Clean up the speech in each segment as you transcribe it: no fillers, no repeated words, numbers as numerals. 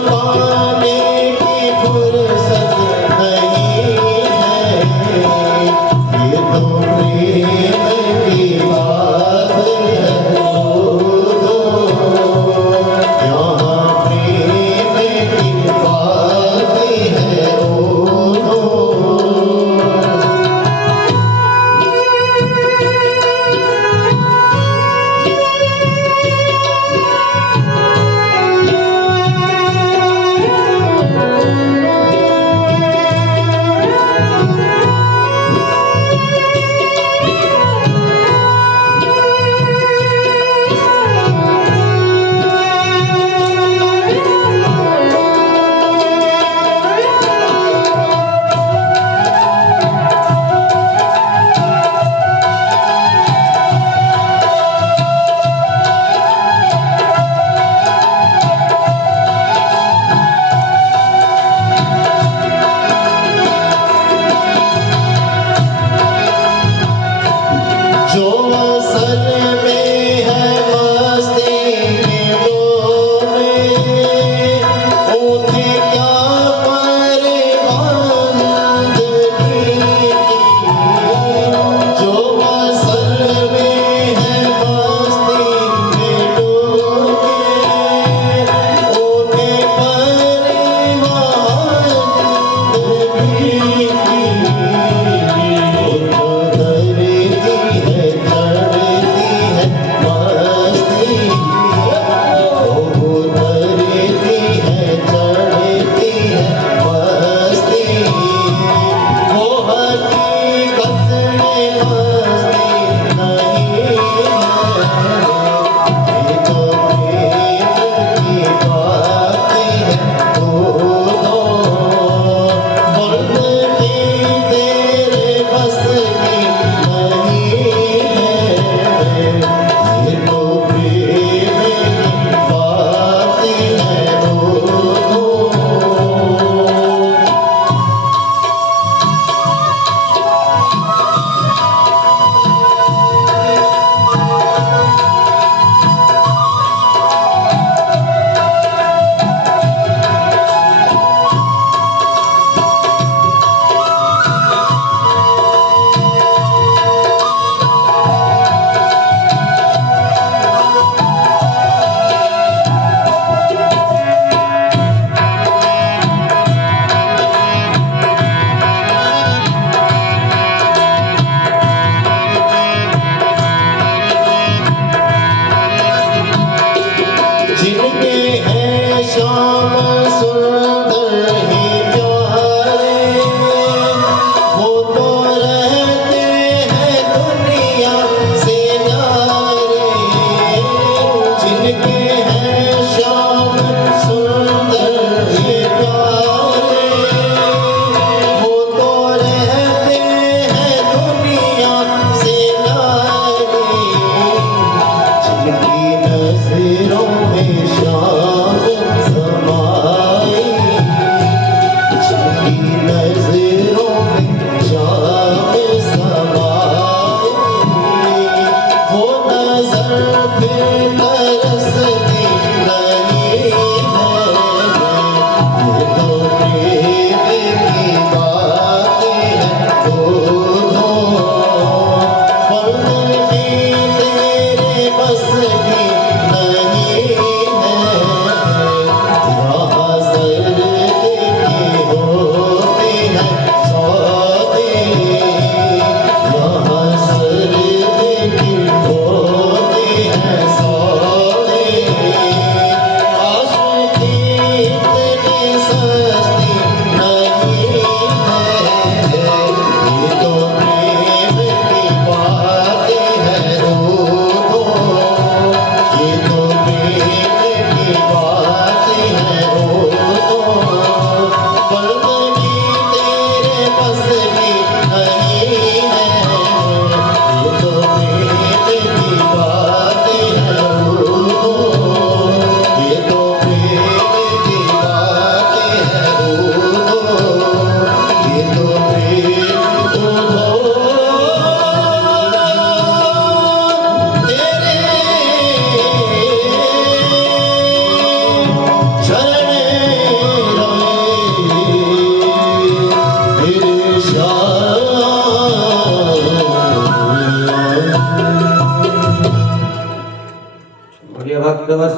पाने की फुर्सत नहीं है, ये तो प्रेम की बात है। यहाँ प्रेम की बात है।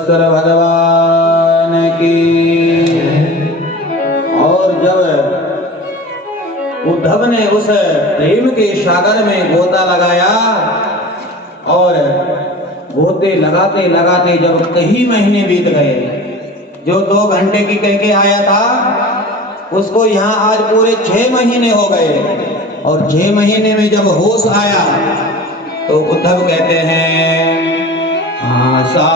वत्सल भगवान की। और जब उद्धव ने उस प्रेम के सागर में गोता लगाया और गोते लगाते लगाते जब कई महीने बीत गए, जो 2 घंटे की कह के आया था उसको यहाँ आज पूरे 6 महीने हो गए। और 6 महीने में जब होश आया तो उद्धव कहते हैं आशा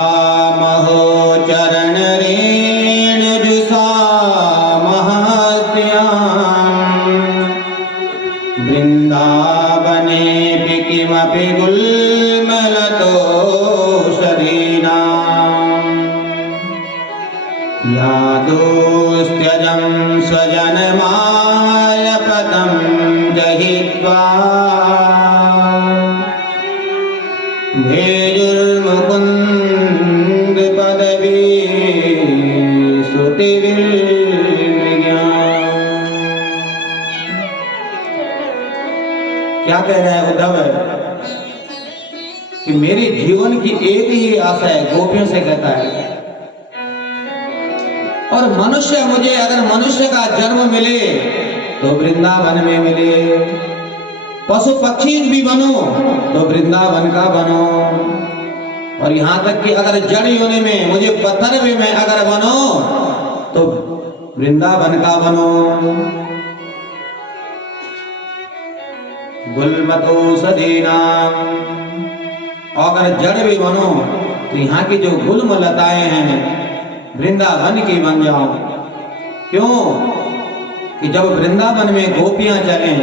महो चरण रेण जुसा वृंदावने किमपि गुल्मलतो शरीना यादोस्त्यजं स्वजनमायपतं जहित्वा भेजुर्मुकुन्द पदवी स्तुतिर्मृग्या। क्या कह रहा है उद्धव कि मेरे जीवन की एक ही आशा है, गोपियों से कहता है। और मनुष्य, मुझे अगर मनुष्य का जन्म मिले तो वृंदावन में मिले, पशु पक्षी भी बनो तो वृंदावन का बनो, और यहां तक कि अगर जड़ योनि में मुझे पत्थर में अगर बनो तो वृंदावन का बनो। गुलमतो सदीना, अगर जड़ भी बनो तो यहाँ की जो गुल्म लताएं हैं वृंदावन की बन जाओ। क्यों कि जब वृंदावन में गोपियां चलें,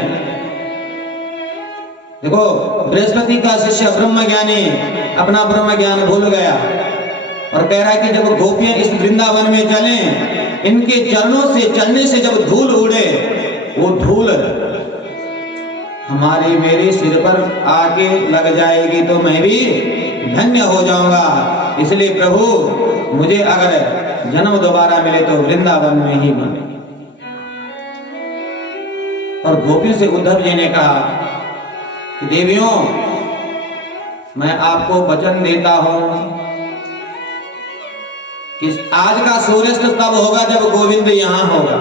देखो बृहस्पति का शिष्य ब्रह्मज्ञानी अपना ब्रह्म ज्ञान भूल गया और कह रहा है कि जब गोपियां इस वृंदावन में चलें, इनके चरणों से चलने से जब धूल उड़े, वो धूल हमारे मेरे सिर पर आके लग जाएगी तो मैं भी धन्य हो जाऊंगा। इसलिए प्रभु मुझे अगर जन्म दोबारा मिले तो वृंदावन में ही मिले। और गोपियों से उद्धव जी ने कहा कि देवियों, मैं आपको वचन देता हूं कि आज का सूर्यास्त तब होगा जब गोविंद यहां होगा।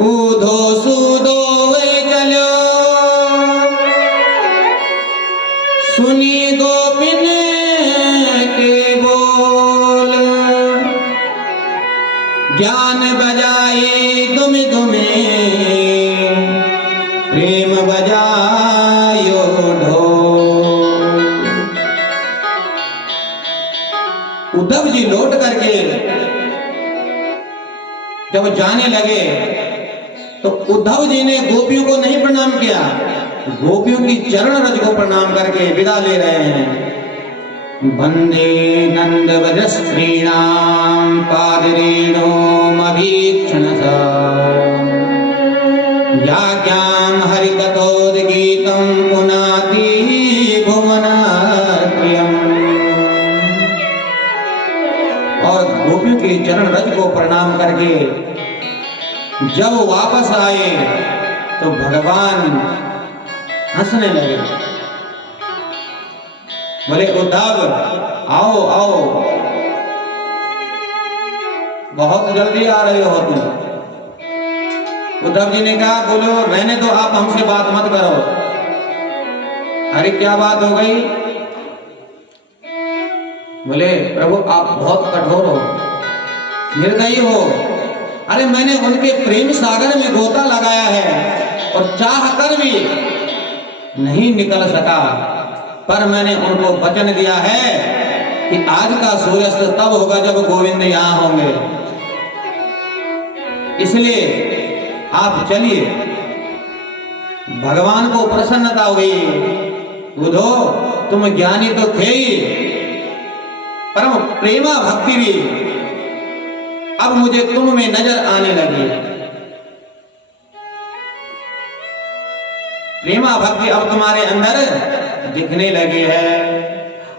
ऊधो सूदो वही चलो सुनी गोपिन के बोल, ज्ञान बजाए तुम प्रेम बजायो ढोल। उद्धव जी लौट करके जब जाने लगे तो उद्धव जी ने गोपियों को नहीं प्रणाम किया, गोपियों की चरण रज को प्रणाम करके विदा ले रहे हैं। वंदे नंद व्रजस्त्रीणां पादरेणोमभीक्षणसा याज्ञां हरिकथोद्गीतं पुनाति भुवनात्रियम्। और गोपियों के चरण रज को प्रणाम करके जब वापस आए तो भगवान हंसने लगे, बोले उद्धव आओ आओ, बहुत जल्दी आ रहे हो तुम। उद्धव जी ने कहा बोलो रहने दो, आप हमसे बात मत करो। अरे क्या बात हो गई? बोले प्रभु आप बहुत कठोर हो, निर्दयी हो। अरे मैंने उनके प्रेम सागर में गोता लगाया है और चाह कर भी नहीं निकल सका, पर मैंने उनको वचन दिया है कि आज का सूर्यास्त तब होगा जब गोविंद यहां होंगे। इसलिए आप चलिए। भगवान को प्रसन्नता हुई, बुधो तुम ज्ञानी तो थे ही, परम प्रेमा भक्ति भी अब मुझे तुम में नजर आने लगी। प्रेमा भक्ति अब तुम्हारे अंदर दिखने लगी है।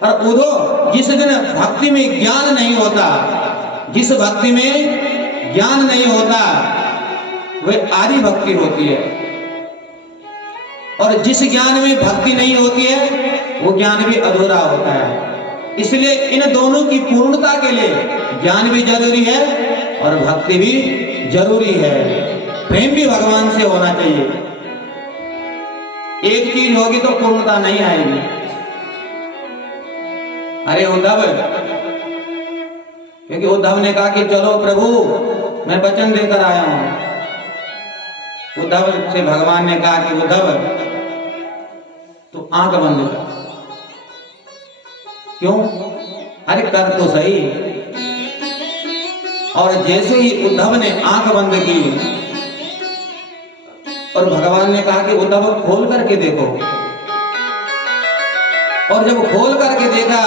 और उधो जिस दिन भक्ति में ज्ञान नहीं होता, जिस भक्ति में ज्ञान नहीं होता वह आदि भक्ति होती है, और जिस ज्ञान में भक्ति नहीं होती है वो ज्ञान भी अधूरा होता है। इसलिए इन दोनों की पूर्णता के लिए ज्ञान भी जरूरी है और भक्ति भी जरूरी है। प्रेम भी भगवान से होना चाहिए। एक चीज होगी तो पूर्णता नहीं आएगी। अरे उद्धव, क्योंकि उद्धव ने कहा कि चलो प्रभु मैं वचन देकर आया हूं। उद्धव से भगवान ने कहा कि उद्धव तू आंख बंद कर। क्यों? अरे कर तो सही। और जैसे ही उद्धव ने आंख बंद की और भगवान ने कहा कि उद्धव खोल करके देखो, और जब खोल करके देखा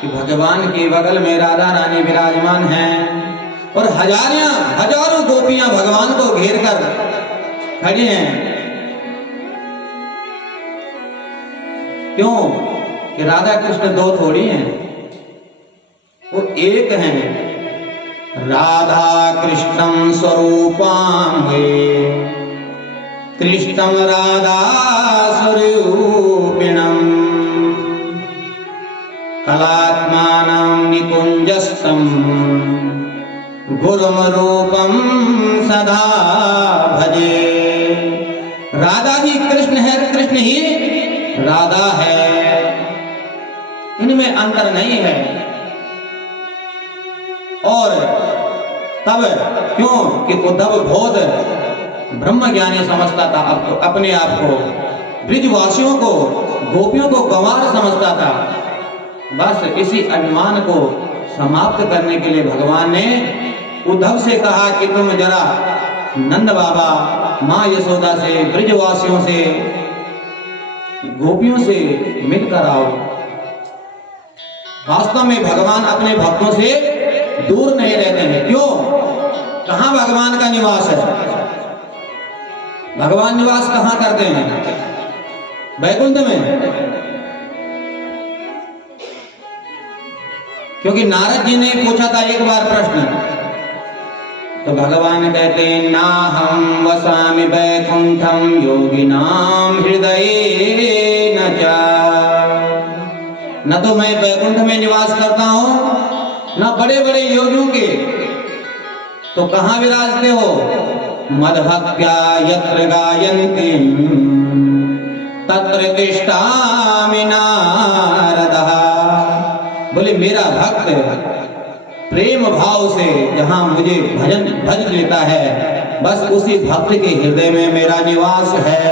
कि भगवान के बगल में राधा रानी विराजमान हैं और हजारों गोपियां भगवान को घेर कर खड़ी हैं। क्यों? कि राधा कृष्ण दो थोड़ी हैं, वो एक हैं। राधा कृष्णं स्वरूपां कृष्णं राधा स्वरूपिणं कलात्मानं निकुंजस्थं गुरुम रूपं सदा भजे। राधा ही कृष्ण है, कृष्ण ही राधा है, इनमें अंतर नहीं है। और तब क्यों कि उद्धव बहुत ब्रह्म ज्ञानी समझता था अपने आप को, ब्रिजवासियों को, गोपियों को गंवार समझता था। बस इसी अभिमान को समाप्त करने के लिए भगवान ने उद्धव से कहा कि तुम जरा नंद बाबा, मां यशोदा से, ब्रिजवासियों से, गोपियों से मिलकर आओ। वास्तव में भगवान अपने भक्तों से दूर नहीं रहते हैं। क्यों? कहां भगवान का निवास है? भगवान निवास कहां करते हैं? वैकुंठ में। क्योंकि नारद जी ने पूछा था एक बार प्रश्न, तो भगवान कहते हैं ना हम वसामि वैकुंठम योगिनाम हृदये न चा। न तो मैं वैकुंठ में निवास करता हूं, न बड़े बड़े योगियों के। तो कहां विराजते हो? मद्भक्त्या यत्र गायन्ति तत्र तिष्ठामि नारदः। बोले मेरा भक्त प्रेम भाव से जहां मुझे भज लेता है, बस उसी भक्त के हृदय में मेरा निवास है।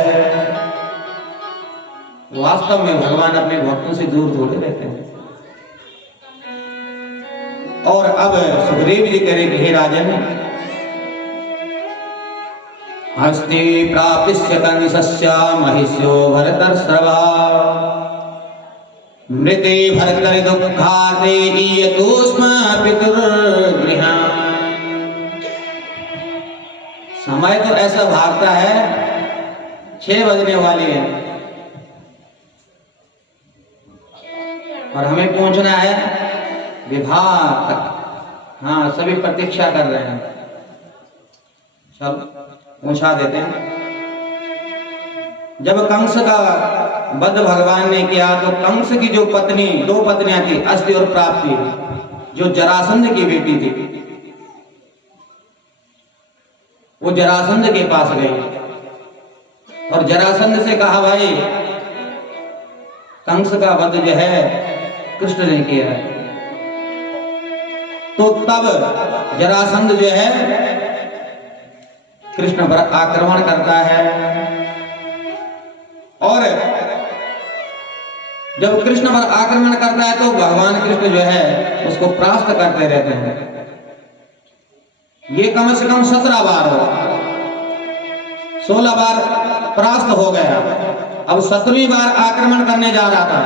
वास्तव में भगवान अपने भक्तों से दूर थोड़े रहते हैं। और अब सुखदेव जी कह रहे कि हे राजन, हस्ति प्राप्स्य कंसस्य महिष्यो भरतर्षभा मृते भर्तरि दुःखाते ईयतोस्म पितुर्गृहान्। समय तो ऐसा भागता है, 6 बजने वाली है और हमें पहुंचना है विभाग तक। हाँ, सभी प्रतीक्षा कर रहे हैं, सब पहुंचा देते हैं। जब कंस का वध भगवान ने किया तो कंस की जो पत्नी, 2 पत्नियां थी, अस्ति और प्राप्ति, जो जरासंध की बेटी थी, वो जरासंध के पास गई और जरासंध से कहा भाई कंस का वध जो है कृष्ण ने किया है। तो तब जरासंध जो है कृष्ण पर आक्रमण करता है और जब कृष्ण पर आक्रमण करता है तो भगवान कृष्ण जो है उसको परास्त करते रहते हैं। ये कम से कम 17 बार हो, 16 बार परास्त हो गया। अब 17वीं बार आक्रमण करने जा रहा था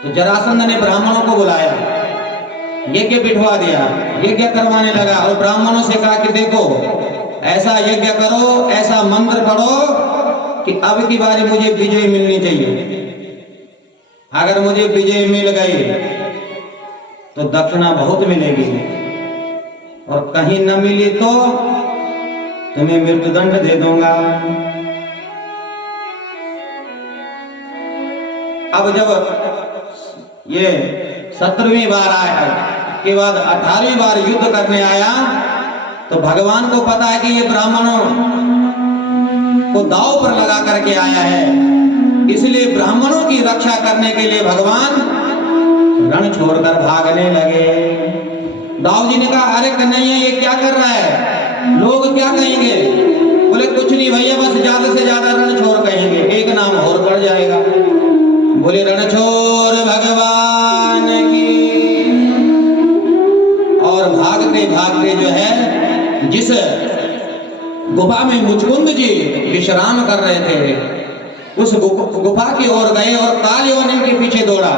तो जरासंध ने ब्राह्मणों को बुलाया, यज्ञ बिठवा दिया, यज्ञ करवाने लगा और ब्राह्मणों से कहा कि देखो ऐसा यज्ञ करो, ऐसा मंत्र पढ़ो कि अब की बारी मुझे विजय मिलनी चाहिए। अगर मुझे विजय मिल गई तो दक्षिणा बहुत मिलेगी और कहीं न मिली तो तुम्हें मृत्युदंड दे दूंगा। अब जब ये 17वीं बार आया के बाद 18वीं बार युद्ध करने आया तो भगवान को पता है कि ये ब्राह्मणों को दांव पर लगा करके आया है, इसलिए ब्राह्मणों की रक्षा करने के लिए भगवान रण छोड़कर भागने लगे। दाऊ जी ने कहा अरे कन्हैया ये क्या कर रहा है, लोग क्या कहेंगे? बोले कुछ नहीं भैया, बस ज्यादा से ज्यादा रणछोड़ कहेंगे, एक नाम और बढ़ जाएगा। बोले रणछोड़ भगवान की। और भागते भागते जो है जिस गुफा में मुचकुंद जी विश्राम कर रहे थे उस गुफा की ओर गए और काल यवन इनके पीछे दौड़ा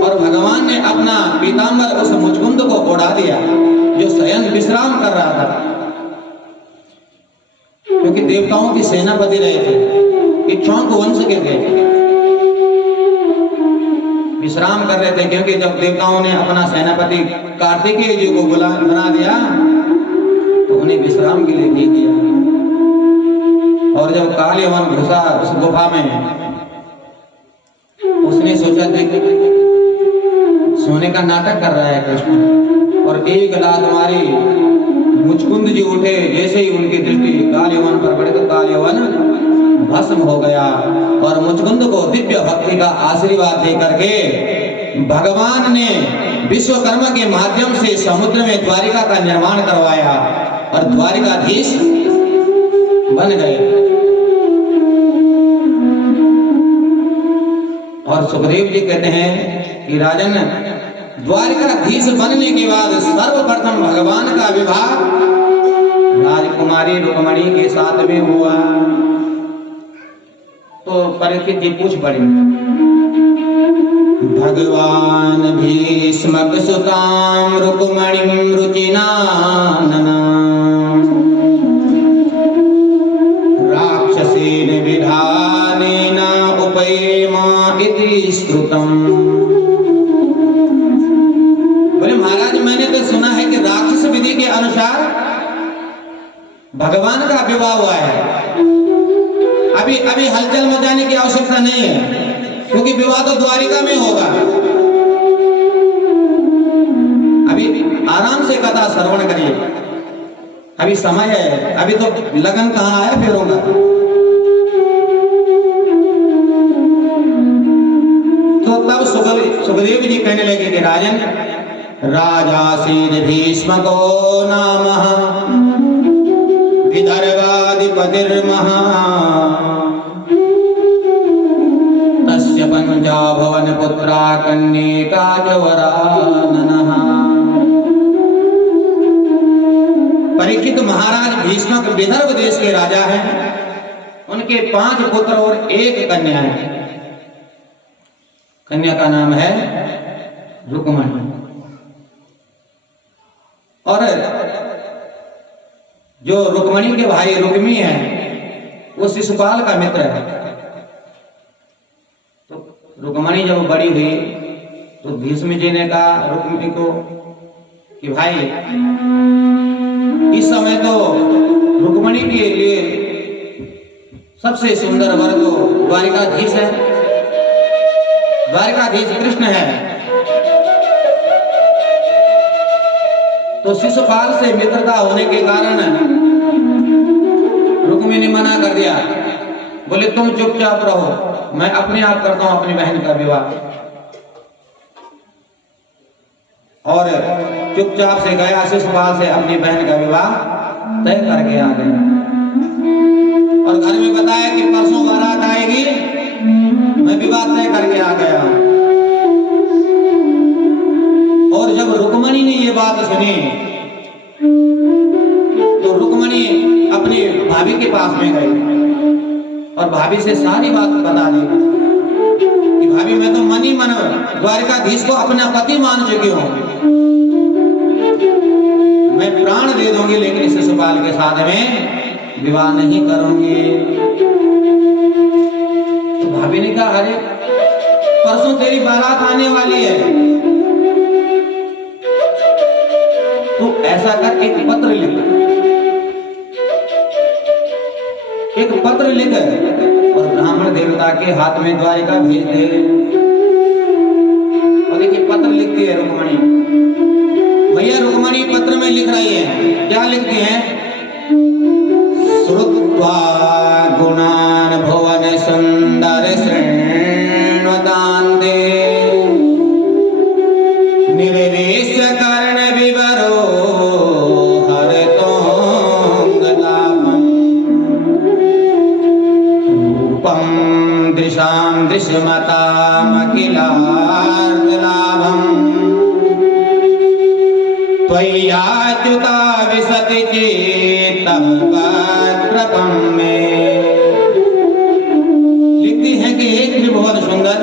और भगवान ने अपना पीतांबर उस मुचकुंद को उड़ा दिया जो शयन विश्राम कर रहा था, क्योंकि देवताओं की सेनापति रहे थे, इक्ष्वाकु वंश के थे, विश्राम कर रहे थे। क्योंकि जब देवताओं ने अपना सेनापति कार्तिकेय जी को बना दिया तो उन्हें विश्राम के लिए भेज दिया। और जब काल यवन घुसा उस गुफा में, उसने सोचा देख सोने का नाटक कर रहा है कृष्ण, और एक लात मारी, मुचकुंद जी उठे, जैसे ही उनकी दृष्टि काल यवन पर पड़ी तो काल यवन भस्म हो गया। और मुचकुंद को दिव्य भक्ति का आशीर्वाद दे करके भगवान ने विश्वकर्मा के माध्यम से समुद्र में द्वारिका का निर्माण करवाया और द्वारिकाधीश बन गए। और सुखदेव जी कहते हैं कि राजन, द्वारिकाधीश बनने के बाद सर्वप्रथम भगवान का विवाह राजकुमारी रुक्मणी के साथ में हुआ। तो परीक्षित जी पूछ पड़े, भगवान भीष्मक सुतां रुक्मणीं रुचिनानना राक्षसेन विधानेन उपैमा इति श्रुतम्। बोले महाराज, मैंने तो सुना है कि राक्षस विधि के अनुसार भगवान का विवाह हुआ है। अभी हलचल मचाने की आवश्यकता नहीं है, क्योंकि विवाह तो द्वारिका में होगा। अभी आराम से कथा श्रवण करिए, अभी समय है, अभी तो लगन कहाँ आया फेरों का। तो तब सुखदेव जी कहने लगे कि राजन, राजासीन भीष्मको नामः विदर्भाधिपतिर्महा तस्य पंचाभवन पुत्रा कन्यका च वराननः। परीक्षित महाराज भीष्मक विदर्भ देश के राजा हैं, उनके 5 पुत्र और 1 कन्या है। कन्या का नाम है रुक्मणी। और जो रुक्मणी के भाई रुक्मी हैं वो शिशुपाल का मित्र है। तो रुक्मणी जब बड़ी हुई तो भीष्म जी ने कहा रुक्मी को कि भाई, इस समय तो रुक्मणी के लिए सबसे सुंदर वर तो द्वारिकाधीश है, द्वारिकाधीश कृष्ण है। तो शिशुपाल से मित्रता होने के कारण रुक्मी ने मना कर दिया। बोले तुम चुपचाप रहो, मैं अपने आप करता हूं अपनी बहन का विवाह। और चुपचाप से गया शिशुपाल से अपनी बहन का विवाह तय करके आ गया। और घर में बताया कि परसों बारात आएगी, मैं विवाह तय करके आ गया। और जब रुक्मणी ने ये बात सुनी तो रुक्मणी अपनी भाभी के पास में गई और भाभी से सारी बात बता दी कि भाभी, मैं तो मन ही मन द्वारिकाधीश को अपना पति मान चुकी हूँ, मैं प्राण दे दूंगी, लेकिन शिशुपाल के साथ में विवाह नहीं करूंगी। तो भाभी ने कहा अरे परसों तेरी बारात आने वाली है, तो ऐसा कर एक पत्र लिख, एक पत्र लिख और ब्राह्मण देवता के हाथ में द्वारिका भेज दे। लिखती है रुक्मणी। भैया रुक्मणी पत्र में लिख रही है, क्या लिखती है? श्रुत्वा गुणान भुवन सुंदर श्रृण्वतान्ते निर्वेश कर्ण विवरो हरतोंगतापम् रूपं दृशां दृश्यमतामखिलार्धलाभम् त्वय्याच्युता विशति चेतः पत्रपं मे। लिखती हैं कि हे त्रिभुवन सुंदर,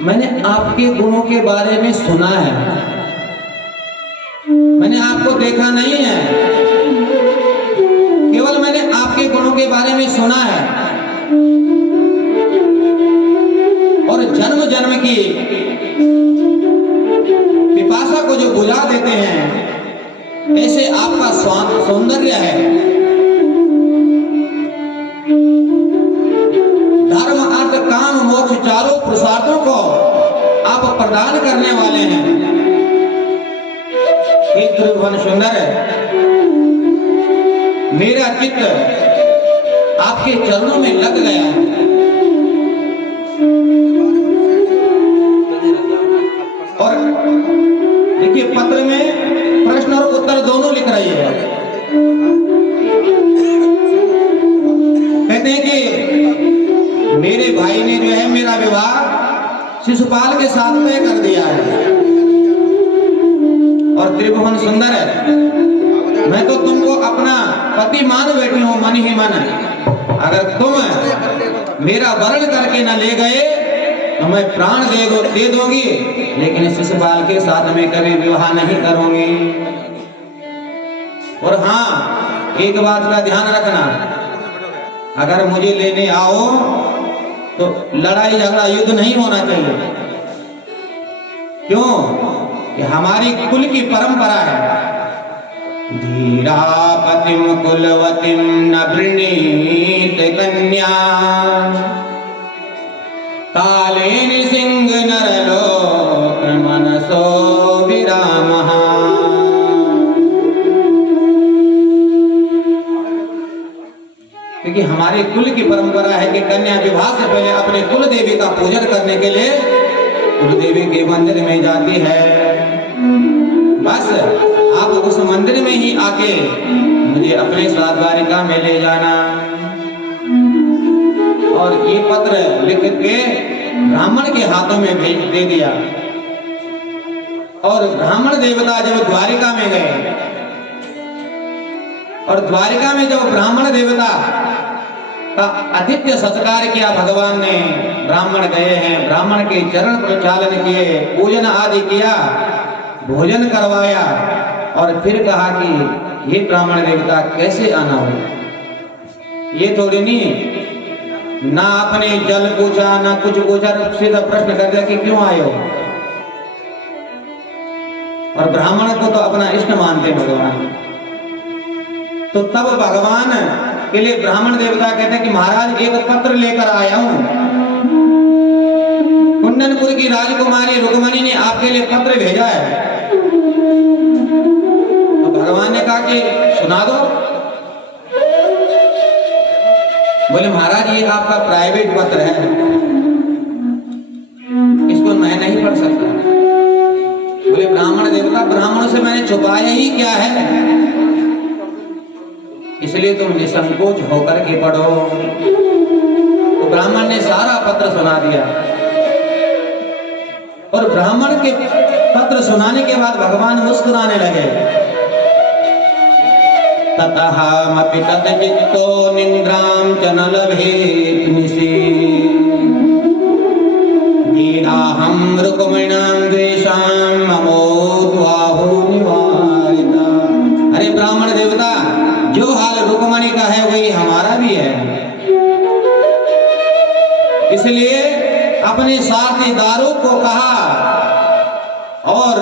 मैंने आपके गुणों के बारे में सुना है, मैंने आपको देखा नहीं है, केवल मैंने आपके गुणों के बारे में सुना है। और जन्म जन्म की पिपासा को जो बुझा देते हैं, ऐसे आपका सौंदर्य है। धर्म अर्थ काम मोक्ष चारों पुरुषार्थों को आप प्रदान करने वाले हैं। हे त्रिभुवन सुंदर, मेरा चित्त आपके चरणों में लग गया है। और देखिए पत्र में प्रश्न और उत्तर दोनों लिख रही है। कहते हैं कि मेरे भाई ने जो है मेरा विवाह शिशुपाल के साथ तय कर दिया है। और त्रिभुवन सुंदर है, मैं तो तुमको अपना पति मान बैठी हूं मन ही मन। अगर तुम मेरा वर्ण करके न ले गए तो मैं प्राण दे दूंगी, लेकिन शिशुपाल के साथ में कभी विवाह नहीं करूंगी। और हाँ, एक बात का ध्यान रखना, अगर मुझे लेने आओ तो लड़ाई झगड़ा युद्ध नहीं होना चाहिए। क्यों? कि हमारी कुल की परंपरा है, धीरापतिम कुलवतिम न वृणीत कन्या कालेन सिंह नरलोक मनसो विरामः। क्योंकि हमारे कुल की परंपरा है कि कन्या विवाह से पहले अपने कुल देवी का पूजन करने के लिए कुल देवी के मंदिर में जाती है। बस आप उस मंदिर में ही आके मुझे अपने द्वारिका में ले जाना। और ये पत्र लिख के ब्राह्मण के हाथों में भेज दे दिया। और ब्राह्मण देवता जब द्वारिका में गए, और द्वारिका में जब ब्राह्मण देवता का आतिथ्य सत्कार किया भगवान ने, ब्राह्मण गए हैं, ब्राह्मण के चरण प्रचालन किए, पूजन आदि किया, भोजन करवाया, और फिर कहा कि ये ब्राह्मण देवता कैसे आना हो। ये थोड़ी नहीं, ना आपने जल पूछा ना कुछ पूछा, सीधा प्रश्न कर दिया कि क्यों आए हो। और ब्राह्मण को तो अपना इष्ट मानते भगवान। तो तब भगवान के लिए ब्राह्मण देवता कहते हैं कि महाराज एक पत्र लेकर आया हूं। कुंदनपुर की राजकुमारी रुक्मणी ने आपके लिए पत्र भेजा है। तो भगवान ने कहा कि सुना दो। बोले महाराज ये आपका प्राइवेट पत्र है, इसको मैं नहीं पढ़ सकता। बोले ब्राह्मण देवता, ब्राह्मणों से मैंने छुपाया ही क्या है, इसलिए तुम निसंकोच होकर के पढ़ो। तो ब्राह्मण ने सारा पत्र सुना दिया। और ब्राह्मण के पत्र सुनाने के बाद भगवान मुस्कुराने लगे। ततःमपि तच्चित्तो निन्द्रां च न लभेत् निशि वीराहं रुक्मिणां द्वेषां ममोद्बाहो निवारिता। अरे ब्राह्मण देवता, जो हाल रुक्मणी का है वही हमारा भी है, इसलिए अपने साथीदारों को कहा और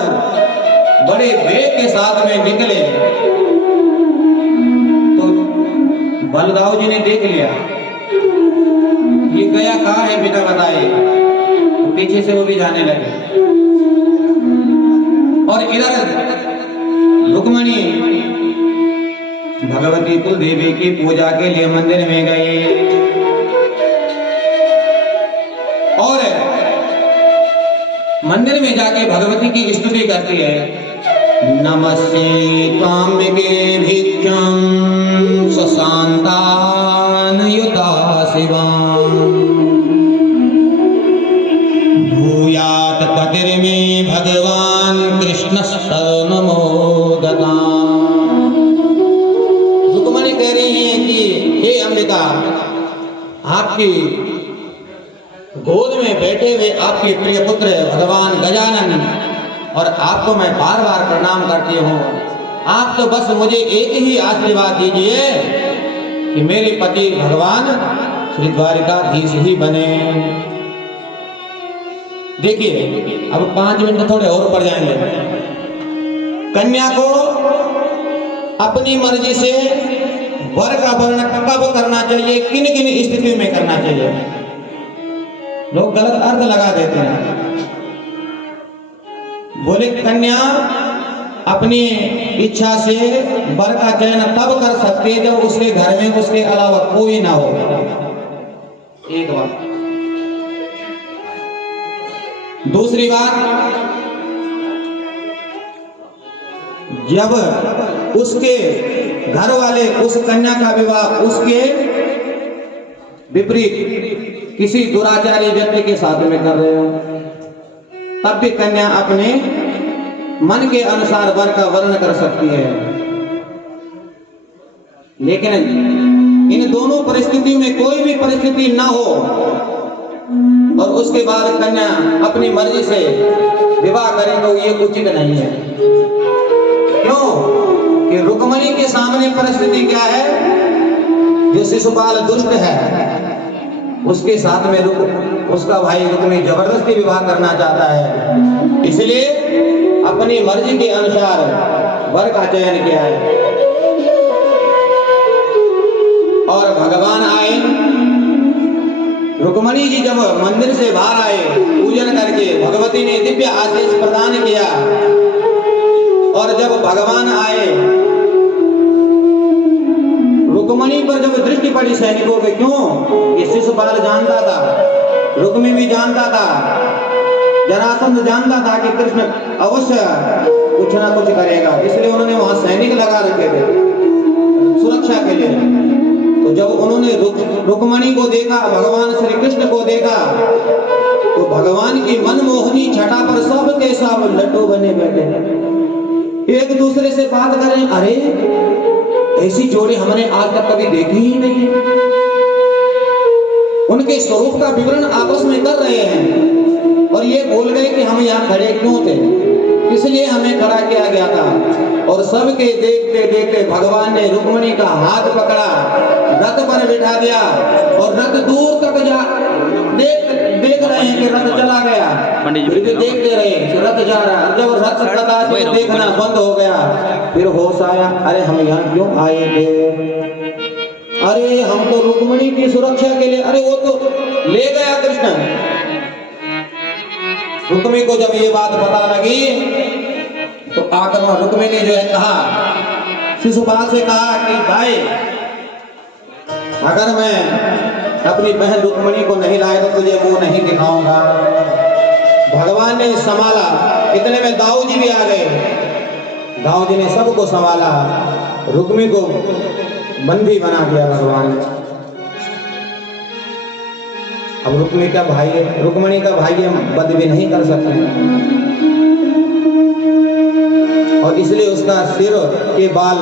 बड़े वेग के साथ में निकले। तो बलदाऊ जी ने देख लिया ये गया कहाँ है बिना बताए। तो पीछे से वो भी जाने लगे। और इधर रुक्मणी भगवती कुल देवी की पूजा के लिए मंदिर में गए और मंदिर में जाके भगवती की स्तुति करती है। नमस्ते त्वाम्बिके भिक्षं सुशान्तान् युता शिवां भूयात् पतिर्मे भगवान् कृष्णस्तनमोदता। रुक्मणी कह रही हैं कि हे अम्बिका, आपकी गोद में बैठे हुए आपके प्रिय पुत्र भगवान गजानन और आपको मैं बार बार प्रणाम करती हूँ। आप तो बस मुझे एक ही आशीर्वाद दीजिए कि मेरे पति भगवान श्री द्वारिकाधीश ही बने। देखिए अब 5 मिनट थोड़े और ऊपर जाएंगे। कन्या को अपनी मर्जी से वर का वर्ण कब करना चाहिए, किन किन स्थितियों में करना चाहिए, लोग गलत अर्थ लगा देते हैं। बोले कन्या अपनी इच्छा से वर का चयन तब कर सकती है जब उसके घर में उसके अलावा कोई ना हो। एक बात। दूसरी बात, जब उसके घर वाले उस कन्या का विवाह उसके विपरीत किसी दुराचारी व्यक्ति के साथ में कर रहे हो, तब भी कन्या अपने मन के अनुसार वर का वर्ण कर सकती है। लेकिन इन दोनों परिस्थितियों में कोई भी परिस्थिति ना हो और उसके बाद कन्या अपनी मर्जी से विवाह करे तो ये उचित नहीं है। क्यों कि रुक्मणी के सामने परिस्थिति क्या है, जो शिशुपाल दुष्ट है उसके साथ में उसका भाई रुक्मी जबरदस्ती विवाह करना चाहता है, इसलिए अपनी मर्जी के अनुसार वर का चयन किया है। और भगवान आए, रुक्मणी जी जब मंदिर से बाहर आए पूजन करके, भगवती ने दिव्य आशीष प्रदान किया। और जब भगवान आए, रुक्मणी पर जब दृष्टि पड़ी सैनिकों के, क्यों ये शिशुपाल जानता था, रुक्मी भी जानता था, जरासंध जानता था कि कृष्ण अवश्य कुछ ना कुछ करेगा, इसलिए उन्होंने वहां सैनिक लगा रखे थे सुरक्षा के लिए। तो जब उन्होंने रुक्मणी को देखा, भगवान श्री कृष्ण को देखा, तो भगवान की मनमोहनी छटा पर सब के सब लड्डू बने बैठे, एक दूसरे से बात करें, अरे ऐसी जोड़ी हमने आज तक कभी देखी ही नहीं। उनके स्वरूप का विवरण आपस में कर रहे हैं और ये बोल गए कि हम यहाँ खड़े क्यों थे, इसलिए हमें खड़ा किया गया था। और सबके देखते देखते भगवान ने रुक्मणी का हाथ पकड़ा, रथ पर बिठा दिया और रथ दूर तक जा देख रहे हैं कि रथ चला गया, फिर भी देखते रहे कि रथ जा रहा। जब रथ देखना बंद हो गया, फिर होश आया, अरे हम यहाँ क्यों आए थे, अरे हम तो रुक्मणी की सुरक्षा के लिए, अरे वो तो ले गया कृष्ण। रुक्मी को जब ये बात पता लगी तो आकर रुक्मी ने जो है कहा, शिशुपाल से कहा कि भाई अगर मैं अपनी बहन रुक्मणी को नहीं लाया तो तुझे वो नहीं दिखाऊंगा। भगवान ने संभाला, इतने में दाऊ जी भी आ गए, दाऊ जी ने सबको संभाला, रुक्मी को बंदी बना दिया भगवान ने। अब रुक्मणी का भाई हम बंद भी नहीं कर सकते और इसलिए उसका सिर के बाल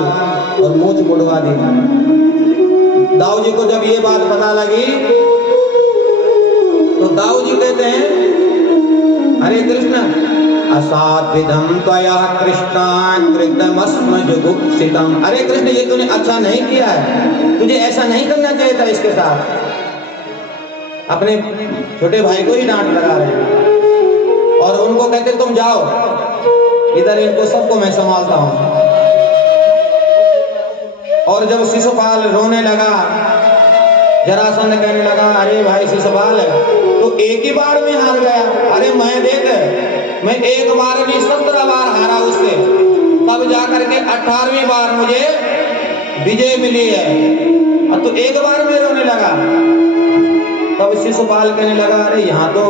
और मूंछ मुड़वा दी। दाऊ जी को जब ये बात पता लगी तो दाऊ जी कहते हैं, अरे कृष्ण असाध्विदं त्वया कृष्णाकृतमस्म जुगुप्सितम्। अरे कृष्ण ये तूने अच्छा नहीं किया है, तुझे ऐसा नहीं करना चाहिए था इसके साथ। अपने छोटे भाई को ही डांट लगा रहे हैं और उनको कहते तुम जाओ, इधर इनको सबको मैं संभालता हूं। और जब शिशुपाल रोने लगा, जरासंध कहने लगा, अरे भाई शिशुपाल तो एक ही बार में हार गया। अरे मैं देख, मैं एक बार नहीं 17 बार हारा उससे, तब जाकर के 18वीं बार मुझे विजय मिली है। और तो एक बार में रोने लगा। तब शिशुपाल कहने लगा, अरे यहाँ तो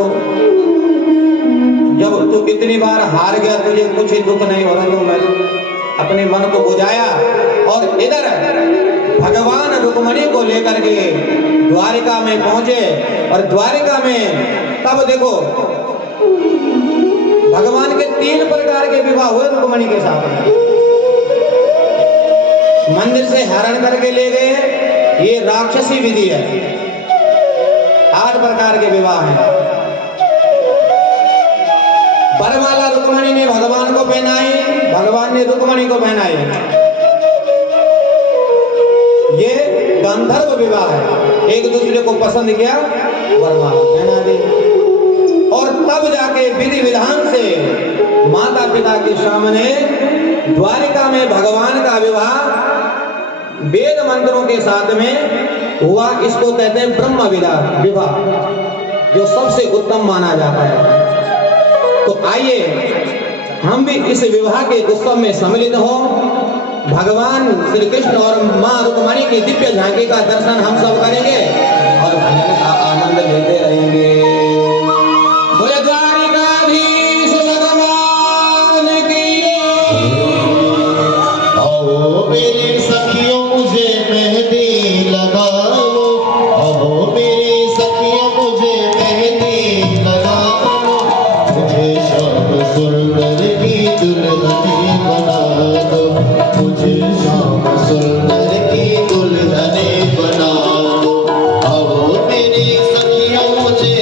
जब तू इतनी बार हार गया तुझे कुछ ही दुख नहीं हो रहा, तो मैं अपने मन को बुझाया और इधर भगवान रुक्मणी को लेकर के द्वारिका में पहुंचे। और द्वारिका में तब देखो भगवान के 3 प्रकार के विवाह हुए रुक्मणी के साथ। मंदिर से हरण करके ले गए, ये राक्षसी विधि है। 8 प्रकार के विवाह हैं। वरमाला रुक्मणी ने भगवान को पहनाई, भगवान ने रुक्मणी को पहनाई। ये गंधर्व विवाह है, एक दूसरे को पसंद किया, वरमाला पहना दी। और तब जाके विधि विधान से माता पिता के सामने द्वारिका में भगवान का विवाह वेद मंत्रों के साथ में हुआ। इसको कहते हैं ब्रह्म विवाह, जो सबसे उत्तम माना जाता है। तो आइए हम भी इस विवाह के उत्सव में सम्मिलित हो। भगवान श्री कृष्ण और मां रुक्मणी की दिव्य झांकी का दर्शन हम सब करेंगे और भजन का आनंद लेते रहेंगे। बोले द्वारिकाधीश भगवान की। आओ मेरी सखियों मुझे मेहंदी लगाओ, आओ मेरी सखियों मुझे मेहंदी लगाओ, मुझे श्याम सुंदर की दुल्हनी बना दो, मुझे श्याम सुंदर की दुल्हनी बना दो। आओ मेरी सखियों मुझे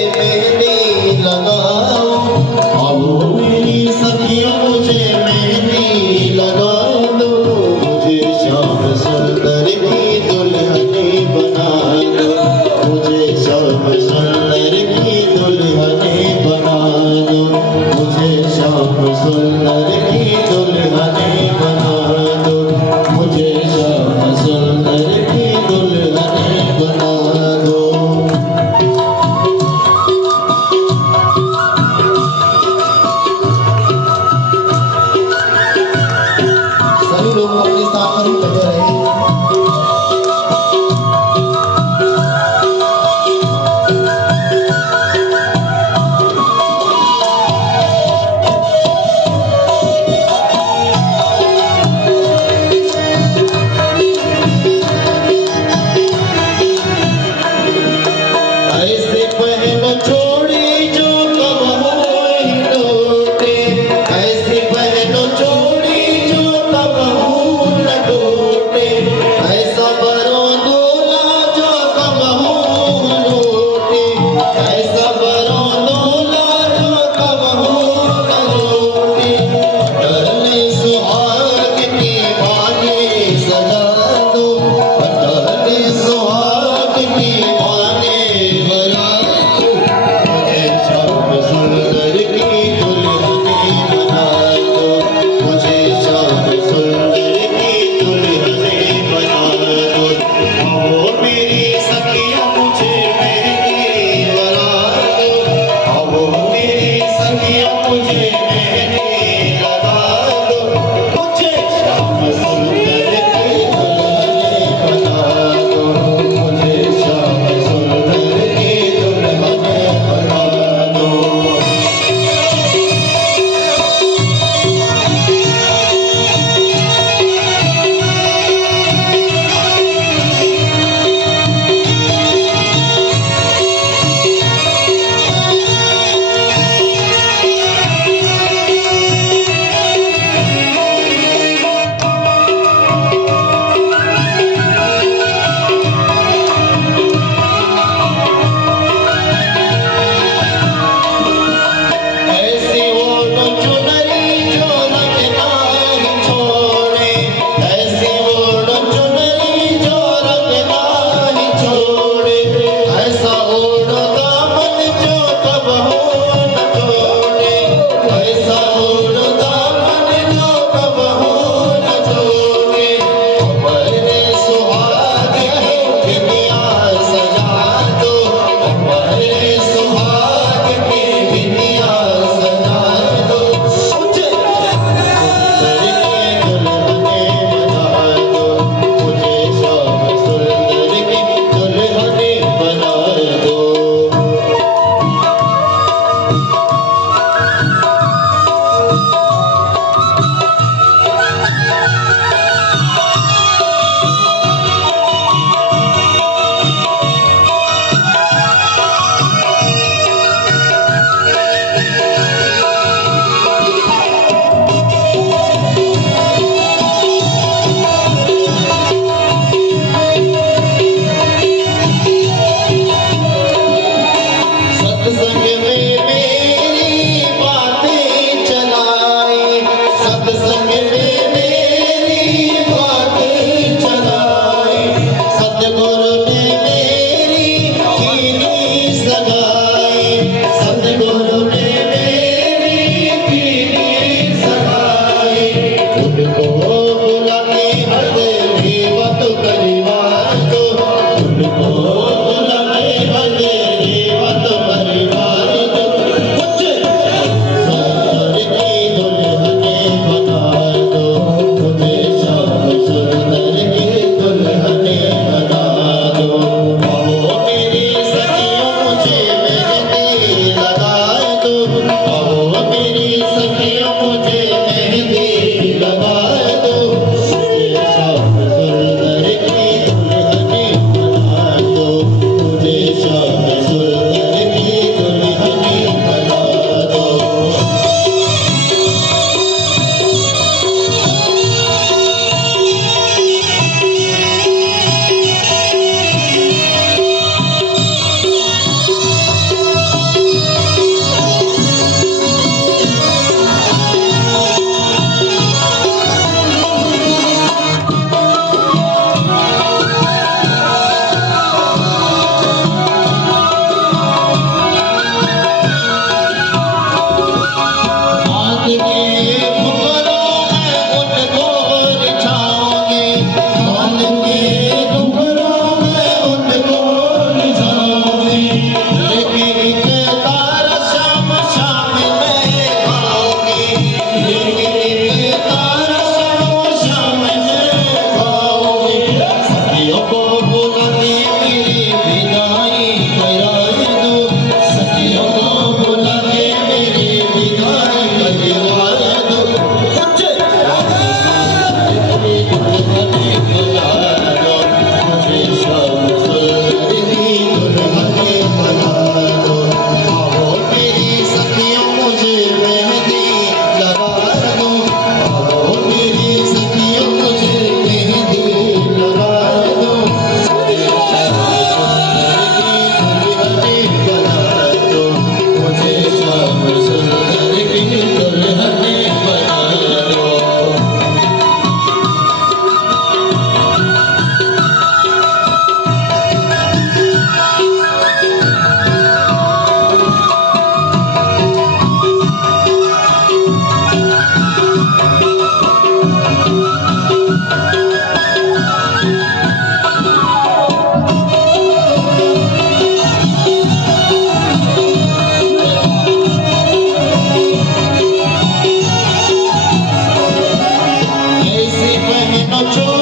न छोड़